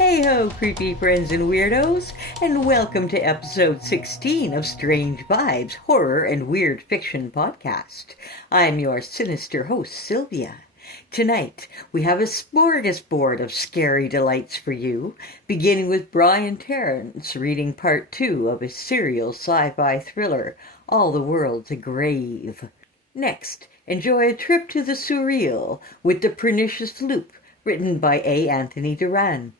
Hey ho, creepy friends and weirdos, and welcome to episode 16 of Strange Vibes Horror and Weird Fiction Podcast. I'm your sinister host, Sylvia. Tonight, we have a smorgasbord of scary delights for you, beginning with Terence reading part 2 of his serial sci-fi thriller, All the World's a Grave. Next, enjoy a trip to the surreal with The Pernicious Loop, written by A. Anthony Duran.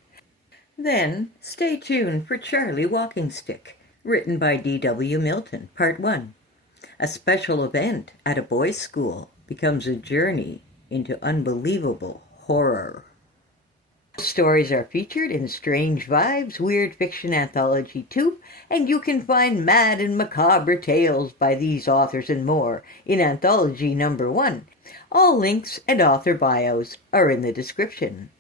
Then, stay tuned for Charlie Walking Stick, written by D.W. Milton, Part 1. A special event at a boys' school becomes a journey into unbelievable horror. Stories are featured in Strange Vibes Weird Fiction Anthology 2, and you can find mad and macabre tales by these authors and more in Anthology Number 1. All links and author bios are in the description.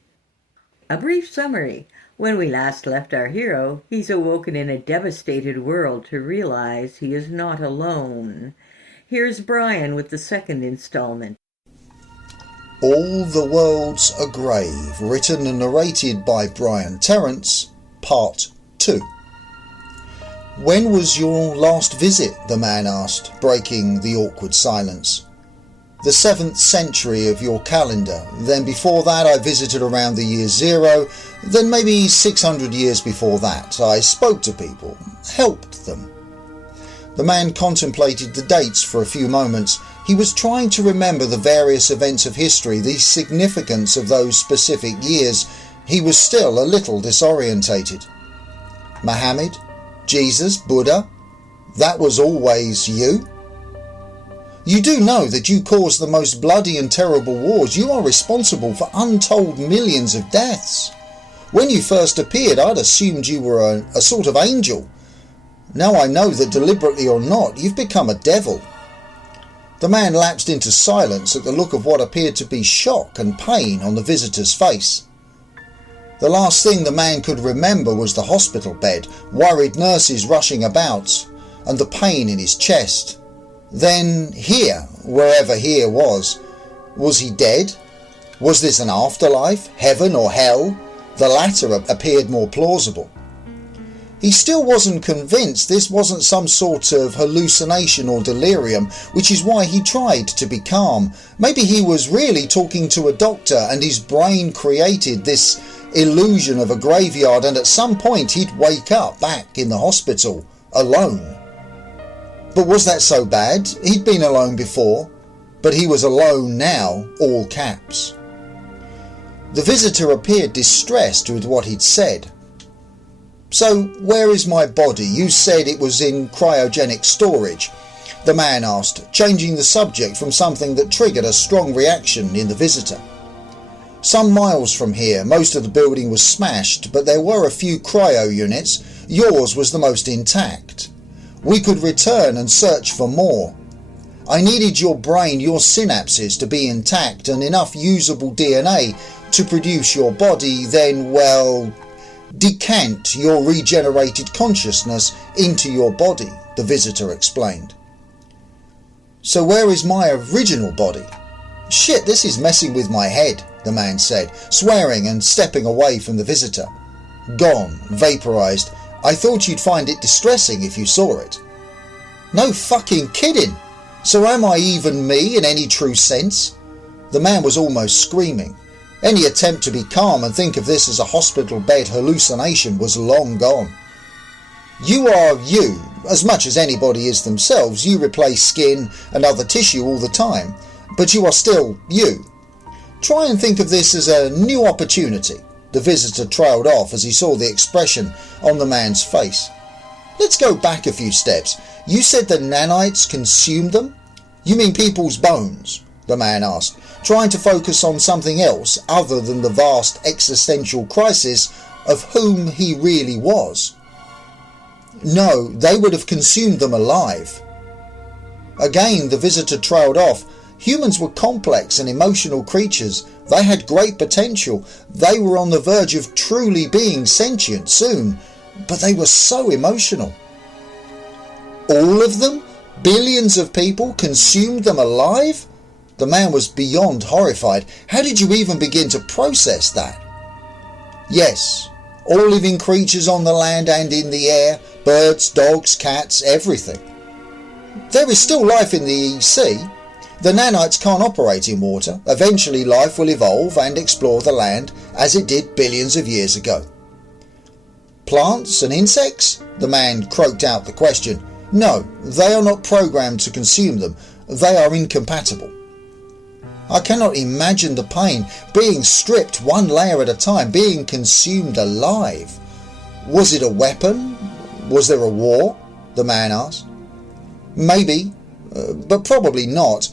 A brief summary. When we last left our hero, he's awoken in a devastated world to realize he is not alone. Here's Brian with the second installment. All the World's a Grave, written and narrated by Terence, Part 2. When was your last visit? The man asked, breaking the awkward silence. The 7th century of your calendar. Then before that I visited around the year 0, then maybe 600 years before that. I spoke to people, helped them. The man contemplated the dates for a few moments. He was trying to remember the various events of history, the significance of those specific years. He was still a little disorientated. Muhammad? Jesus? Buddha? That was always you? You do know that you caused the most bloody and terrible wars. You are responsible for untold millions of deaths. When you first appeared, I'd assumed you were a sort of angel. Now I know that deliberately or not, you've become a devil. The man lapsed into silence at the look of what appeared to be shock and pain on the visitor's face. The last thing the man could remember was the hospital bed, worried nurses rushing about, and the pain in his chest. Then here, wherever here was he dead? Was this an afterlife, heaven or hell? The latter appeared more plausible. He still wasn't convinced this wasn't some sort of hallucination or delirium, which is why he tried to be calm. Maybe he was really talking to a doctor and his brain created this illusion of a graveyard, and at some point he'd wake up back in the hospital, alone. But was that so bad? He'd been alone before, but he was alone now, all caps. The visitor appeared distressed with what he'd said. So, where is my body? You said it was in cryogenic storage, the man asked, changing the subject from something that triggered a strong reaction in the visitor. Some miles from here, most of the building was smashed, but there were a few cryo units. Yours was the most intact. We could return and search for more. I needed your brain, your synapses to be intact and enough usable DNA to produce your body, then, well, decant your regenerated consciousness into your body, the visitor explained. So where is my original body? Shit, this is messing with my head, the man said, swearing and stepping away from the visitor. Gone, vaporized. I thought you'd find it distressing if you saw it. No fucking kidding. So am I even me in any true sense? The man was almost screaming. Any attempt to be calm and think of this as a hospital bed hallucination was long gone. You are you, as much as anybody is themselves. You replace skin and other tissue all the time, but you are still you. Try and think of this as a new opportunity. The visitor trailed off as he saw the expression on the man's face. Let's go back a few steps. You said the nanites consumed them? You mean people's bones? The man asked, trying to focus on something else other than the vast existential crisis of whom he really was. No, they would have consumed them alive. Again, the visitor trailed off. Humans were complex and emotional creatures. They had great potential. They were on the verge of truly being sentient soon, but they were so emotional. All of them? Billions of people consumed them alive? The man was beyond horrified. How did you even begin to process that? Yes, All living creatures on the land and in the air, birds, dogs, cats, everything. There is still life in the sea. The nanites can't operate in water. Eventually life will evolve and explore the land as it did billions of years ago. Plants and insects? The man croaked out the question. No, they are not programmed to consume them. They are incompatible. I cannot imagine the pain, being stripped one layer at a time, being consumed alive. Was it a weapon? Was there a war? The man asked. Maybe, but probably not.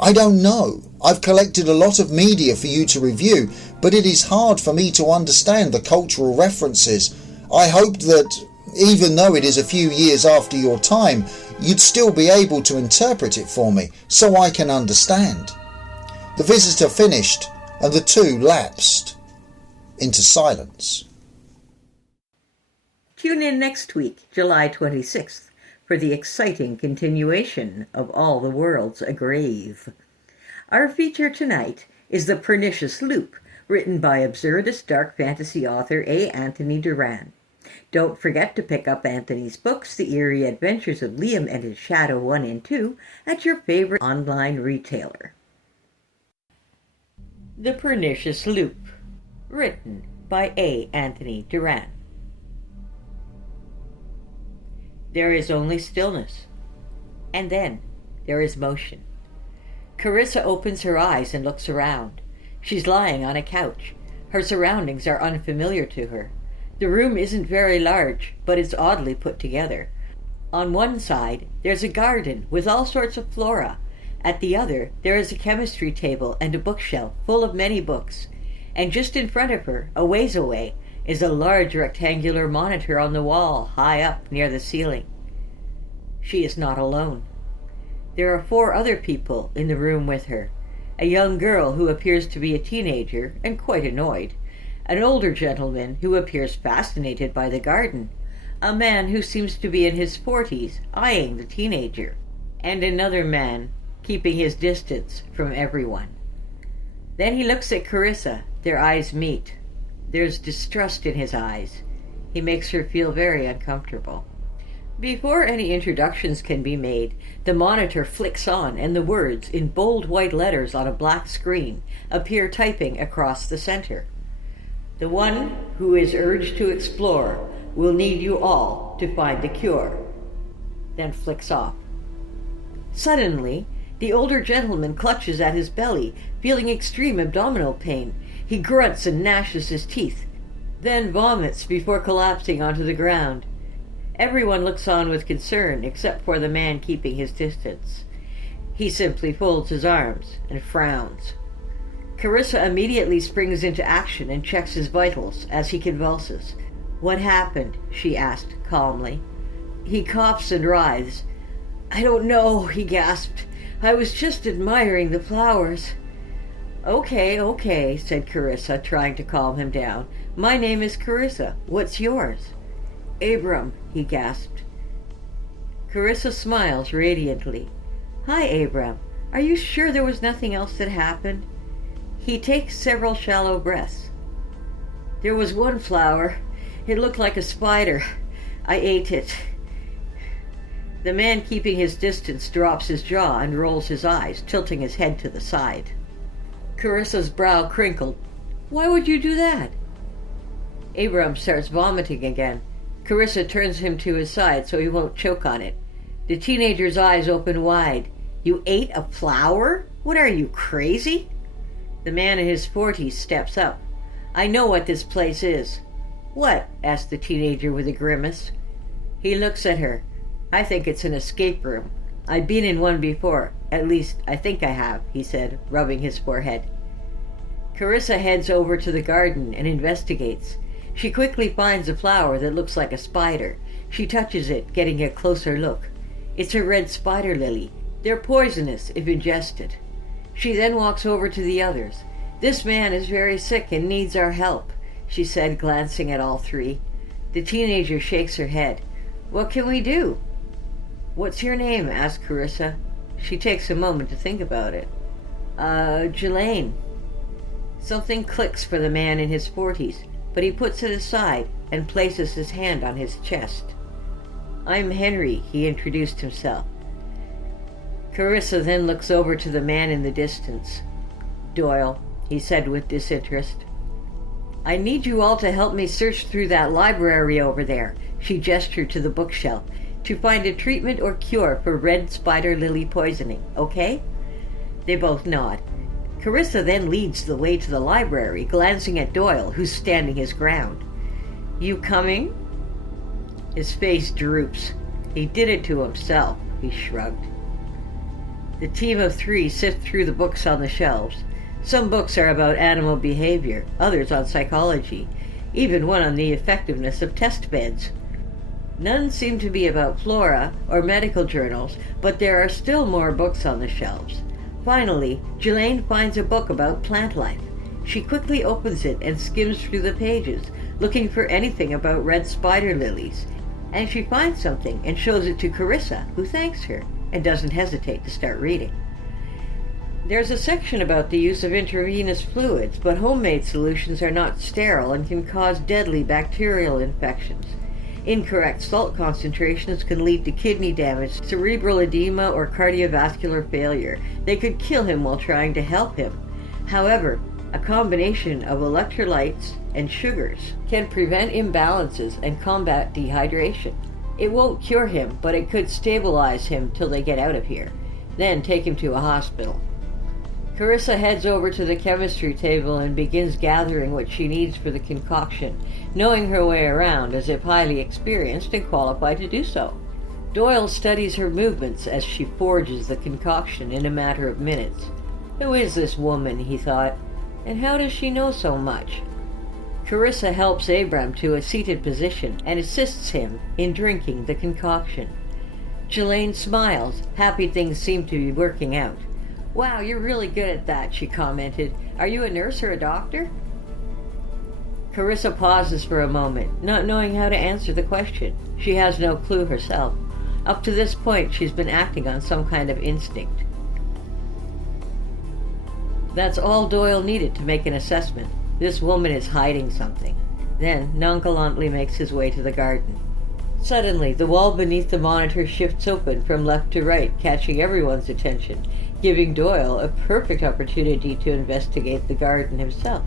I don't know. I've collected a lot of media for you to review, but it is hard for me to understand the cultural references. I hoped that, even though it is a few years after your time, you'd still be able to interpret it for me, so I can understand. The visitor finished, and the two lapsed into silence. Tune in next week, July 26th, for the exciting continuation of All the World's a Grave. Our feature tonight is The Pernicious Loop, written by absurdist dark fantasy author A. Anthony Duran. Don't forget to pick up Anthony's books, The Eerie Adventures of Liam and His Shadow 1 and 2, at your favorite online retailer. The Pernicious Loop, written by A. Anthony Duran. There is only stillness, and then there is motion. Carissa opens her eyes and looks around. She's lying on a couch. Her surroundings are unfamiliar to her. The room isn't very large, but it's oddly put together. On one side, there's a garden with all sorts of flora. At the other, there is a chemistry table and a bookshelf full of many books. And just in front of her, a ways away, is a large rectangular monitor on the wall, high up near the ceiling. She is not alone. There are 4 other people in the room with her. A young girl who appears to be a teenager and quite annoyed. An older gentleman who appears fascinated by the garden. A man who seems to be in his 40s, eyeing the teenager. And another man, keeping his distance from everyone. Then he looks at Carissa. Their eyes meet. There's distrust in his eyes. He makes her feel very uncomfortable. Before any introductions can be made, the monitor flicks on and the words, in bold white letters on a black screen, appear typing across the center. The one who is urged to explore will need you all to find the cure. Then flicks off. Suddenly, the older gentleman clutches at his belly, feeling extreme abdominal pain. He grunts and gnashes his teeth, then vomits before collapsing onto the ground. Everyone looks on with concern, except for the man keeping his distance. He simply folds his arms and frowns. Carissa immediately springs into action and checks his vitals as he convulses. "What happened?" she asked calmly. He coughs and writhes. "I don't know," he gasped. "I was just admiring the flowers." Okay, said Carissa, trying to calm him down. "My name is Carissa. What's yours?" "Abram," he gasped. Carissa smiles radiantly. "Hi, Abram. Are you sure there was nothing else that happened?" He takes several shallow breaths. "There was one flower. It looked like a spider. I ate it." The man keeping his distance drops his jaw and rolls his eyes, tilting his head to the side. Carissa's brow crinkled. "Why would you do that?" Abram starts vomiting again. Carissa turns him to his side so he won't choke on it. The teenager's eyes open wide. "You ate a flower? What are you, crazy?" The man in his 40s steps up. "I know what this place is." "What?" asked the teenager with a grimace. He looks at her. "I think it's an escape room. I've been in one before. At least, I think I have," he said, rubbing his forehead. Carissa heads over to the garden and investigates. She quickly finds a flower that looks like a spider. She touches it, getting a closer look. It's a red spider lily. They're poisonous if ingested. She then walks over to the others. "This man is very sick and needs our help," she said, glancing at all 3. The teenager shakes her head. "What can we do?" "What's your name?" asked Carissa. She takes a moment to think about it. Jelaine." Something clicks for the man in his 40s. but he puts it aside and places his hand on his chest. "I'm Henry," he introduced himself. Carissa then looks over to the man in the distance. "Doyle," he said with disinterest. "I need you all to help me search through that library over there," she gestured to the bookshelf, "to find a treatment or cure for red spider lily poisoning, okay?" They both nod. Carissa then leads the way to the library, glancing at Doyle, who's standing his ground. "You coming?" His face droops. He did it to himself, he shrugged. The team of 3 sift through the books on the shelves. Some books are about animal behavior, others on psychology, even one on the effectiveness of test beds. None seem to be about flora or medical journals, but there are still more books on the shelves. Finally, Jelaine finds a book about plant life. She quickly opens it and skims through the pages, looking for anything about red spider lilies. And she finds something and shows it to Carissa, who thanks her and doesn't hesitate to start reading. There's a section about the use of intravenous fluids, but homemade solutions are not sterile and can cause deadly bacterial infections. Incorrect salt concentrations can lead to kidney damage, cerebral edema, or cardiovascular failure. They could kill him while trying to help him. However, a combination of electrolytes and sugars can prevent imbalances and combat dehydration. It won't cure him, but it could stabilize him till they get out of here. Then take him to a hospital. Carissa heads over to the chemistry table and begins gathering what she needs for the concoction, knowing her way around as if highly experienced and qualified to do so. Doyle studies her movements as she forges the concoction in a matter of minutes. Who is this woman, he thought, and how does she know so much? Carissa helps Abram to a seated position and assists him in drinking the concoction. Jelaine smiles, happy things seem to be working out. "Wow, you're really good at that," she commented. "Are you a nurse or a doctor?" Carissa pauses for a moment, not knowing how to answer the question. She has no clue herself. Up to this point, she's been acting on some kind of instinct. That's all Doyle needed to make an assessment. This woman is hiding something. Then, nonchalantly makes his way to the garden. Suddenly, the wall beneath the monitor shifts open from left to right, catching everyone's attention, giving Doyle a perfect opportunity to investigate the garden himself.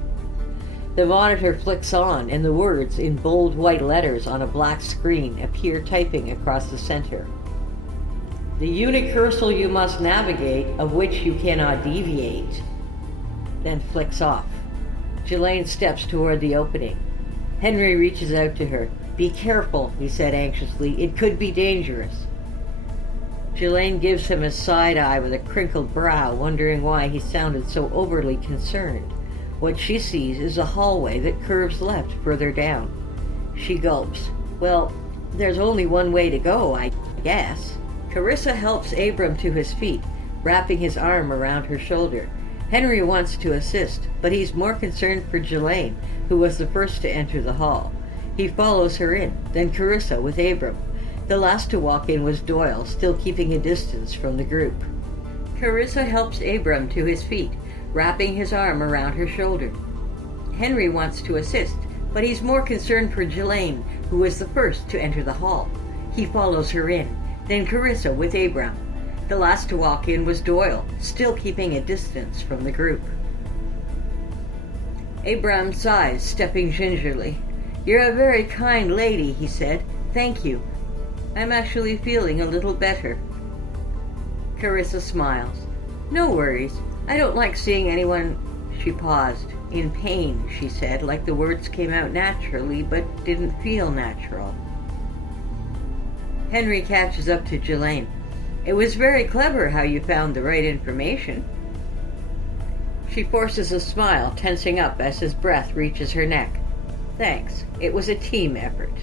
The monitor flicks on, and the words in bold white letters on a black screen appear typing across the center. "The universal you must navigate, of which you cannot deviate." Then flicks off. Jelaine steps toward the opening. Henry reaches out to her. "Be careful," he said anxiously. "It could be dangerous." Jelaine gives him a side eye with a crinkled brow, wondering why he sounded so overly concerned. What she sees is a hallway that curves left further down. She gulps. "Well, there's only one way to go, I guess." Carissa helps Abram to his feet, wrapping his arm around her shoulder. Henry wants to assist, but he's more concerned for Jelaine, who was the first to enter the hall. He follows her in, then Carissa with Abram. The last to walk in was Doyle, still keeping a distance from the group. Carissa helps Abram to his feet, wrapping his arm around her shoulder. Henry wants to assist, but he's more concerned for Jelaine, who was the first to enter the hall. He follows her in, then Carissa with Abram. The last to walk in was Doyle, still keeping a distance from the group. Abram sighs, stepping gingerly. "You're a very kind lady," he said. "Thank you. I'm actually feeling a little better." Carissa smiles. "No worries. I don't like seeing anyone—" She paused. "In pain," she said, like the words came out naturally but didn't feel natural. Henry catches up to Jelaine. "It was very clever how you found the right information." She forces a smile, tensing up as his breath reaches her neck. "Thanks. It was a team effort."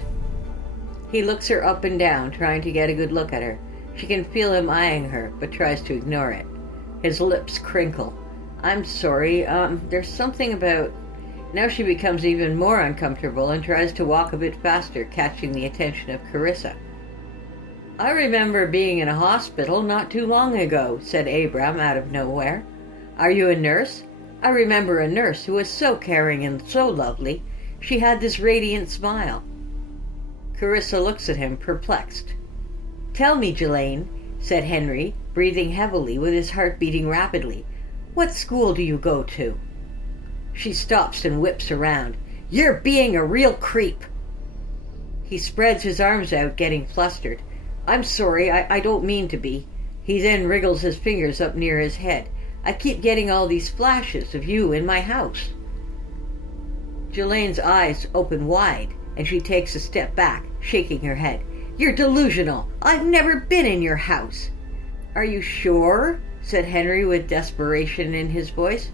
He looks her up and down, trying to get a good look at her. She can feel him eyeing her, but tries to ignore it. His lips crinkle. "I'm sorry, there's something about—" Now she becomes even more uncomfortable and tries to walk a bit faster, catching the attention of Carissa. "I remember being in a hospital not too long ago," said Abram out of nowhere. "Are you a nurse? I remember a nurse who was so caring and so lovely. She had this radiant smile. Carissa looks at him, perplexed. "Tell me, Jelaine," said Henry, breathing heavily with his heart beating rapidly. "What school do you go to?" She stops and whips around. "You're being a real creep." He spreads his arms out, getting flustered. "I'm sorry, I don't mean to be." He then wriggles his fingers up near his head. "I keep getting all these flashes of you in my house." Jelaine's eyes open wide, and she takes a step back, shaking her head. "You're delusional. I've never been in your house." "Are you sure?" said Henry with desperation in his voice.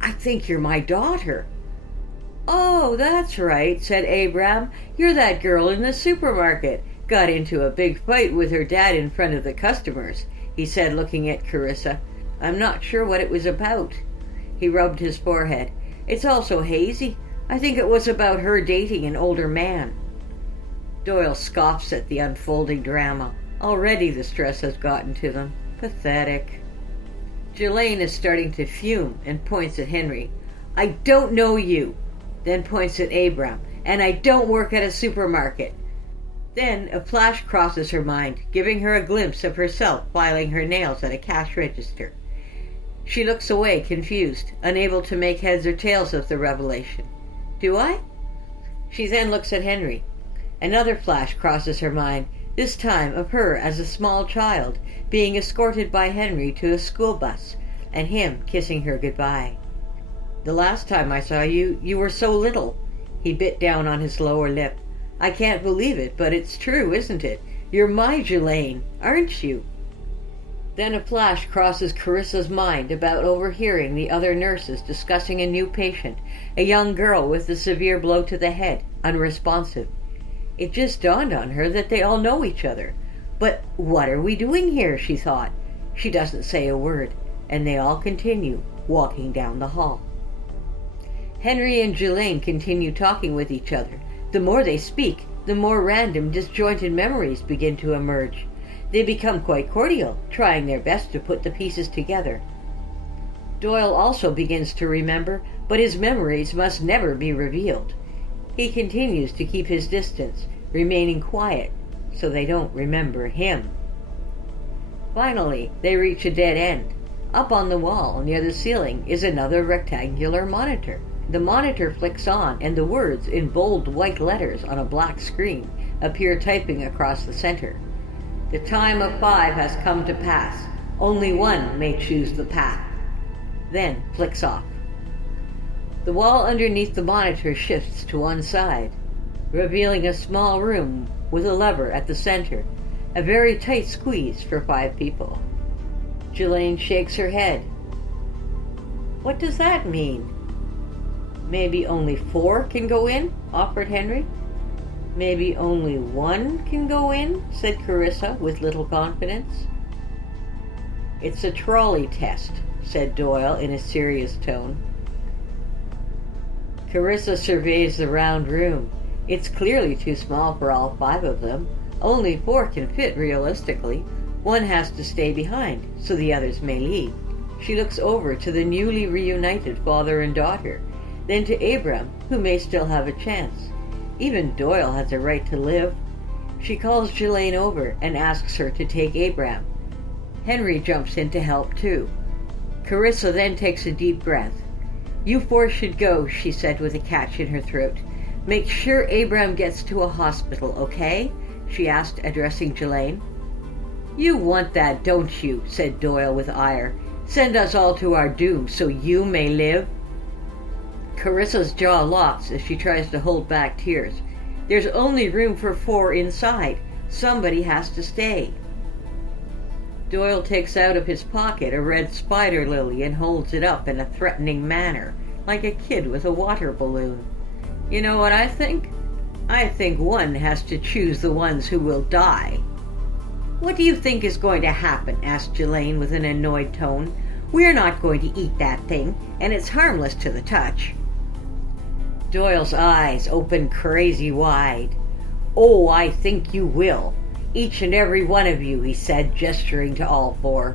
"I think you're my daughter." "Oh, that's right," said Abram. "You're that girl in the supermarket. Got into a big fight with her dad in front of the customers," he said, looking at Carissa. "I'm not sure what it was about." He rubbed his forehead. "It's all so hazy. I think it was about her dating an older man." Doyle scoffs at the unfolding drama. Already the stress has gotten to them. Pathetic. Jelaine is starting to fume and points at Henry. "I don't know you," then points at Abram. "And I don't work at a supermarket." Then a flash crosses her mind, giving her a glimpse of herself filing her nails at a cash register. She looks away, confused, unable to make heads or tails of the revelation. "Do I?" She then looks at Henry. Another flash crosses her mind, this time of her as a small child, being escorted by Henry to a school bus, and him kissing her goodbye. "The last time I saw you, you were so little." He bit down on his lower lip. "I can't believe it, but it's true, isn't it? You're my Jelaine, aren't you?" Then a flash crosses Carissa's mind about overhearing the other nurses discussing a new patient, a young girl with a severe blow to the head, unresponsive. It just dawned on her that they all know each other. "But what are we doing here?" she thought. She doesn't say a word, and they all continue walking down the hall. Henry and Jelaine continue talking with each other. The more they speak, the more random, disjointed memories begin to emerge. They become quite cordial, trying their best to put the pieces together. Doyle also begins to remember, but his memories must never be revealed. He continues to keep his distance, remaining quiet, so they don't remember him. Finally, they reach a dead end. Up on the wall, near the ceiling, is another rectangular monitor. The monitor flicks on, and the words, in bold white letters on a black screen, appear typing across the center. "The time of 5 has come to pass. Only one may choose the path." Then flicks off. The wall underneath the monitor shifts to one side, revealing a small room with a lever at the center, a very tight squeeze for 5 people. Jelaine shakes her head. "What does that mean?" "Maybe only 4 can go in," offered Henry. "Maybe only 1 can go in," said Carissa with little confidence. "It's a trolley test," said Doyle in a serious tone. Carissa surveys the round room. It's clearly too small for all 5 of them. Only 4 can fit realistically. 1 has to stay behind, so the others may leave. She looks over to the newly reunited father and daughter, then to Abram, who may still have a chance. Even Doyle has a right to live. She calls Jelaine over and asks her to take Abram. Henry jumps in to help too. Carissa then takes a deep breath. "You 4 should go," she said with a catch in her throat. "Make sure Abram gets to a hospital, okay?" she asked, addressing Jelaine. "You want that, don't you?" said Doyle with ire. "Send us all to our doom so you may live." Carissa's jaw locks as she tries to hold back tears. There's only room for 4 inside. Somebody has to stay. Doyle takes out of his pocket a red spider lily and holds it up in a threatening manner, like a kid with a water balloon. "You know what I think? I think 1 has to choose the ones who will die." "What do you think is going to happen?" asked Jelaine with an annoyed tone. "We're not going to eat that thing, and it's harmless to the touch." Doyle's eyes opened crazy wide. "Oh, I think you will. Each and every one of you," he said, gesturing to all 4.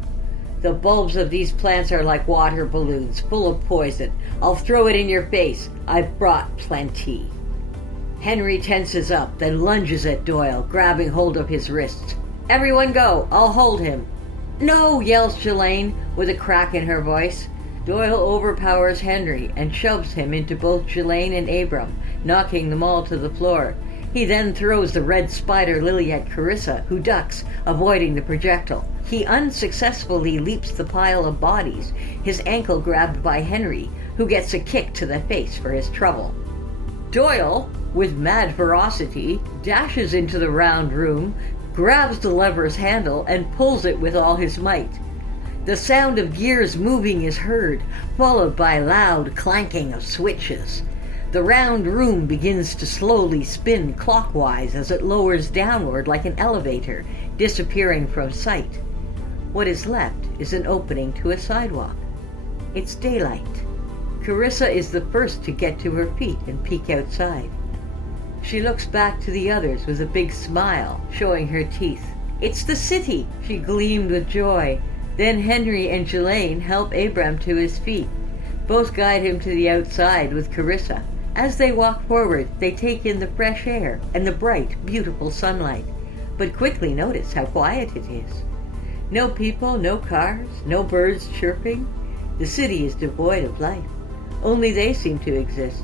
The bulbs of these plants are like water balloons, full of poison. I'll throw it in your face. I've brought plenty. Henry tenses up, then lunges at Doyle, grabbing hold of his wrists. Everyone go, I'll hold him. No, yells Jelaine, with a crack in her voice. Doyle overpowers Henry and shoves him into both Jelaine and Abram, knocking them all to the floor. He then throws the red spider lily at Carissa, who ducks, avoiding the projectile. He unsuccessfully leaps the pile of bodies, his ankle grabbed by Henry, who gets a kick to the face for his trouble. Doyle, with mad ferocity, dashes into the round room, grabs the lever's handle, and pulls it with all his might. The sound of gears moving is heard, followed by loud clanking of switches. The round room begins to slowly spin clockwise as it lowers downward like an elevator, disappearing from sight. What is left is an opening to a sidewalk. It's daylight. Carissa is the first to get to her feet and peek outside. She looks back to the others with a big smile, showing her teeth. It's the city, she gleamed with joy. Then Henry and Jelaine help Abram to his feet. Both guide him to the outside with Carissa. As they walk forward, they take in the fresh air and the bright, beautiful sunlight, but quickly notice how quiet it is. No people, no cars, no birds chirping. The city is devoid of life. Only they seem to exist.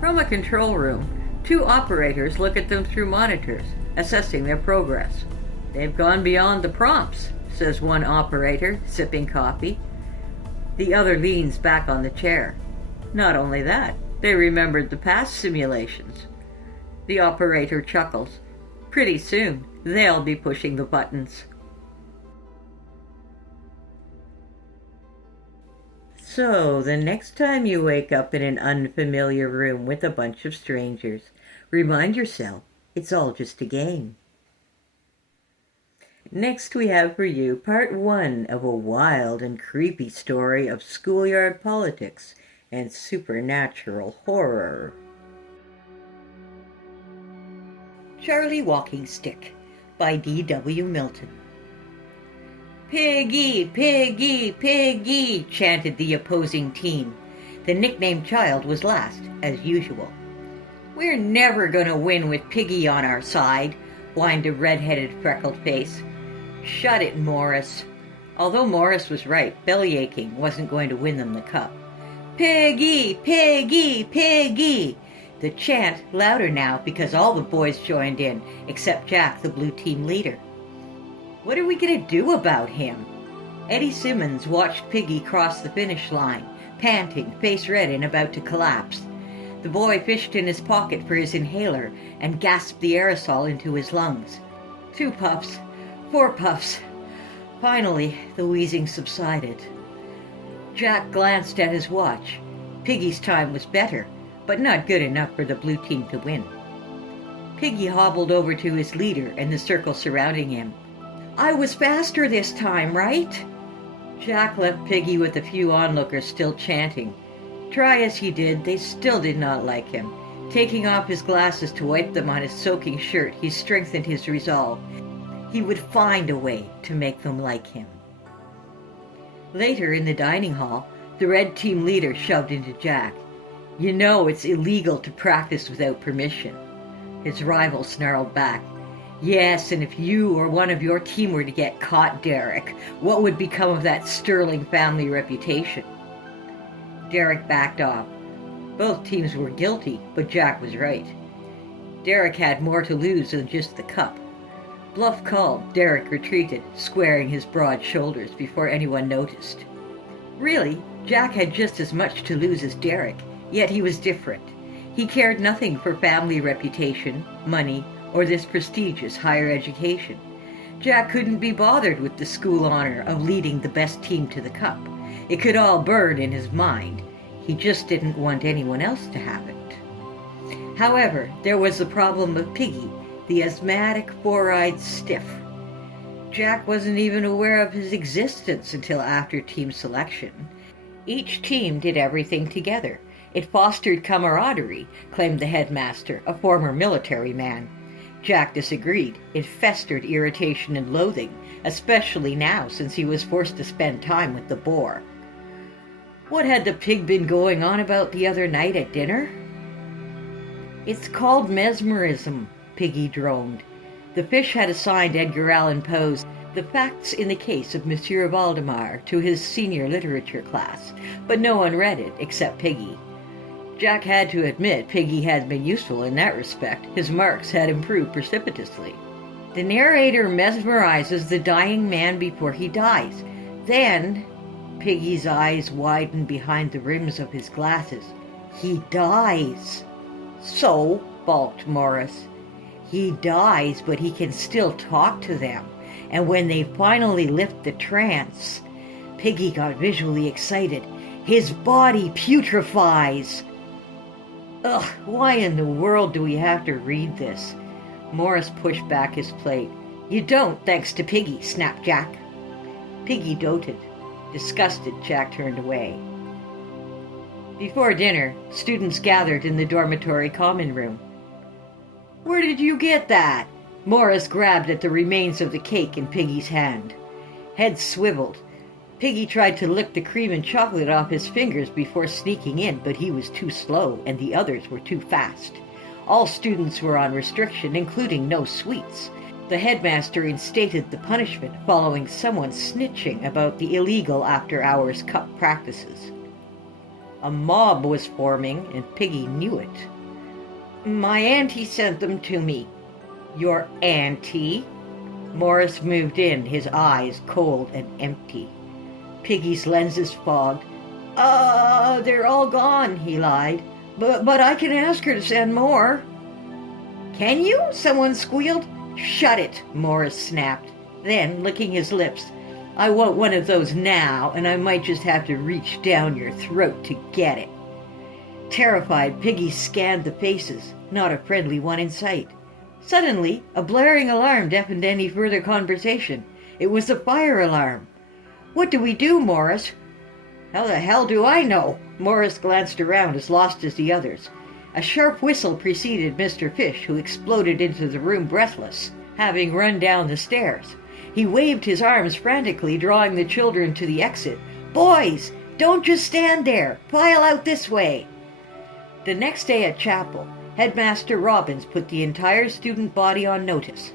From a control room, two operators look at them through monitors, assessing their progress. They've gone beyond the prompts, says one operator, sipping coffee. The other leans back on the chair. Not only that, they remembered the past simulations. The operator chuckles. Pretty soon, they'll be pushing the buttons. So, the next time you wake up in an unfamiliar room with a bunch of strangers, remind yourself it's all just a game. Next we have for you part 1 of a wild and creepy story of schoolyard politics and supernatural horror. Charlie Walking Stick by D.W. Milton. Piggy, Piggy, Piggy, chanted the opposing team. The nicknamed child was last, as usual. We're never gonna win with Piggy on our side, whined a red-headed freckled face. Shut it, Morris. Although Morris was right, bellyaching wasn't going to win them the cup. Piggy, Piggy, Piggy! The chant louder now because all the boys joined in, except Jack, the blue team leader. What are we going to do about him? Eddie Simmons watched Piggy cross the finish line, panting, face red and about to collapse. The boy fished in his pocket for his inhaler and gasped the aerosol into his lungs. 2 puffs, 4 puffs. Finally, the wheezing subsided. Jack glanced at his watch. Piggy's time was better, but not good enough for the blue team to win. Piggy hobbled over to his leader and the circle surrounding him. I was faster this time, right? Jack left Piggy with a few onlookers still chanting. Try as he did, they still did not like him. Taking off his glasses to wipe them on his soaking shirt, he strengthened his resolve. He would find a way to make them like him. Later in the dining hall, the red team leader shoved into Jack. You know it's illegal to practice without permission. His rival snarled back. Yes, and if you or one of your team were to get caught, Derek, what would become of that sterling family reputation? Derek backed off. Both teams were guilty, but Jack was right. Derek had more to lose than just the cup. Bluff called, Derek retreated, squaring his broad shoulders before anyone noticed. Really, Jack had just as much to lose as Derek, yet he was different. He cared nothing for family reputation, money, or this prestigious higher education. Jack couldn't be bothered with the school honor of leading the best team to the cup. It could all burn in his mind. He just didn't want anyone else to have it. However, there was the problem of Piggy, the asthmatic, four-eyed stiff. Jack wasn't even aware of his existence until after team selection. Each team did everything together. It fostered camaraderie, claimed the headmaster, a former military man. Jack disagreed. It festered irritation and loathing, especially now since he was forced to spend time with the boar. What had the pig been going on about the other night at dinner? It's called mesmerism, Piggy droned. The fish had assigned Edgar Allan Poe's The Facts in the Case of Monsieur Valdemar to his senior literature class, but no one read it except Piggy. Jack had to admit Piggy had been useful in that respect. His marks had improved precipitously. The narrator mesmerizes the dying man before he dies. Then, Piggy's eyes widen behind the rims of his glasses, he dies. So, balked Morris, he dies, but he can still talk to them. And when they finally lift the trance, Piggy got visually excited. His body putrefies. Ugh, why in the world do we have to read this? Morris pushed back his plate. You don't, thanks to Piggy, snapped Jack. Piggy doted. Disgusted, Jack turned away. Before dinner, students gathered in the dormitory common room. Where did you get that? Morris grabbed at the remains of the cake in Piggy's hand. Head swiveled. Piggy tried to lick the cream and chocolate off his fingers before sneaking in, but he was too slow and the others were too fast. All students were on restriction, including no sweets. The headmaster instated the punishment following someone snitching about the illegal after-hours cup practices. A mob was forming, and Piggy knew it. My auntie sent them to me. Your auntie? Morris moved in, his eyes cold and empty. Piggy's lenses fogged. They're all gone, he lied. But I can ask her to send more. Can you? Someone squealed. Shut it, Morris snapped. Then, licking his lips, I want one of those now, and I might just have to reach down your throat to get it. Terrified, Piggy scanned the faces, not a friendly one in sight. Suddenly, a blaring alarm deafened any further conversation. It was the fire alarm. What do we do, Morris? How the hell do I know? Morris glanced around as lost as the others. A sharp whistle preceded Mr. Fish, who exploded into the room breathless, having run down the stairs. He waved his arms frantically, drawing the children to the exit. Boys, don't just stand there. File out this way. The next day at chapel, Headmaster Robbins put the entire student body on notice.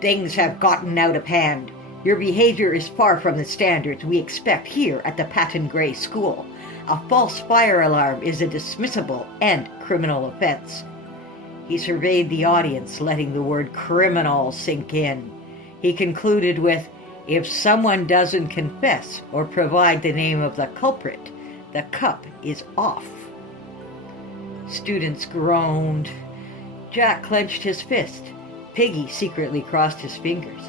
Things have gotten out of hand. Your behavior is far from the standards we expect here at the Patten Gray School. A false fire alarm is a dismissible and criminal offense. He surveyed the audience, letting the word criminal sink in. He concluded with, if someone doesn't confess or provide the name of the culprit, the cup is off. Students groaned. Jack clenched his fist. Piggy secretly crossed his fingers.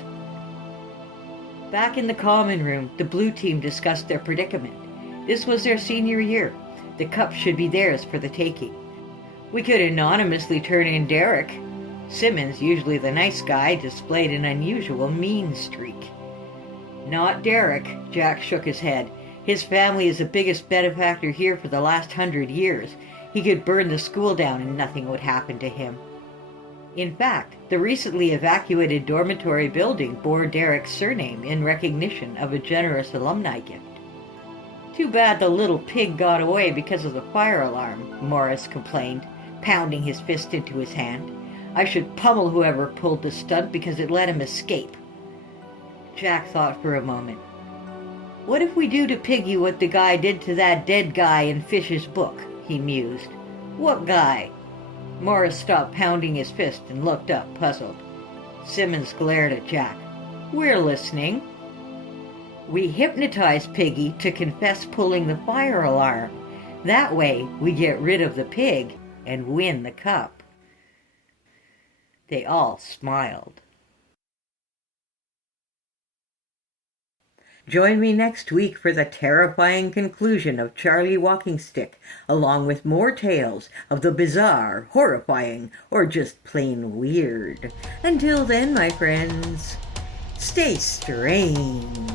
Back in the common room, the blue team discussed their predicament. This was their senior year. The cup should be theirs for the taking. We could anonymously turn in Derek. Simmons, usually the nice guy, displayed an unusual mean streak. Not Derek, Jack shook his head. His family is the biggest benefactor here for the last 100 years. He could burn the school down and nothing would happen to him. In fact, the recently evacuated dormitory building bore Derek's surname in recognition of a generous alumni gift. Too bad the little pig got away because of the fire alarm, Morris complained, pounding his fist into his hand. I should pummel whoever pulled the stunt because it let him escape. Jack thought for a moment. What if we do to Piggy what the guy did to that dead guy in Fish's book? He mused. What guy? Morris stopped pounding his fist and looked up, puzzled. Simmons glared at Jack. We're listening. We hypnotize Piggy to confess pulling the fire alarm. That way, we get rid of the pig and win the cup. They all smiled. Join me next week for the terrifying conclusion of Charlie Walking Stick, along with more tales of the bizarre, horrifying, or just plain weird. Until then, my friends, stay strange.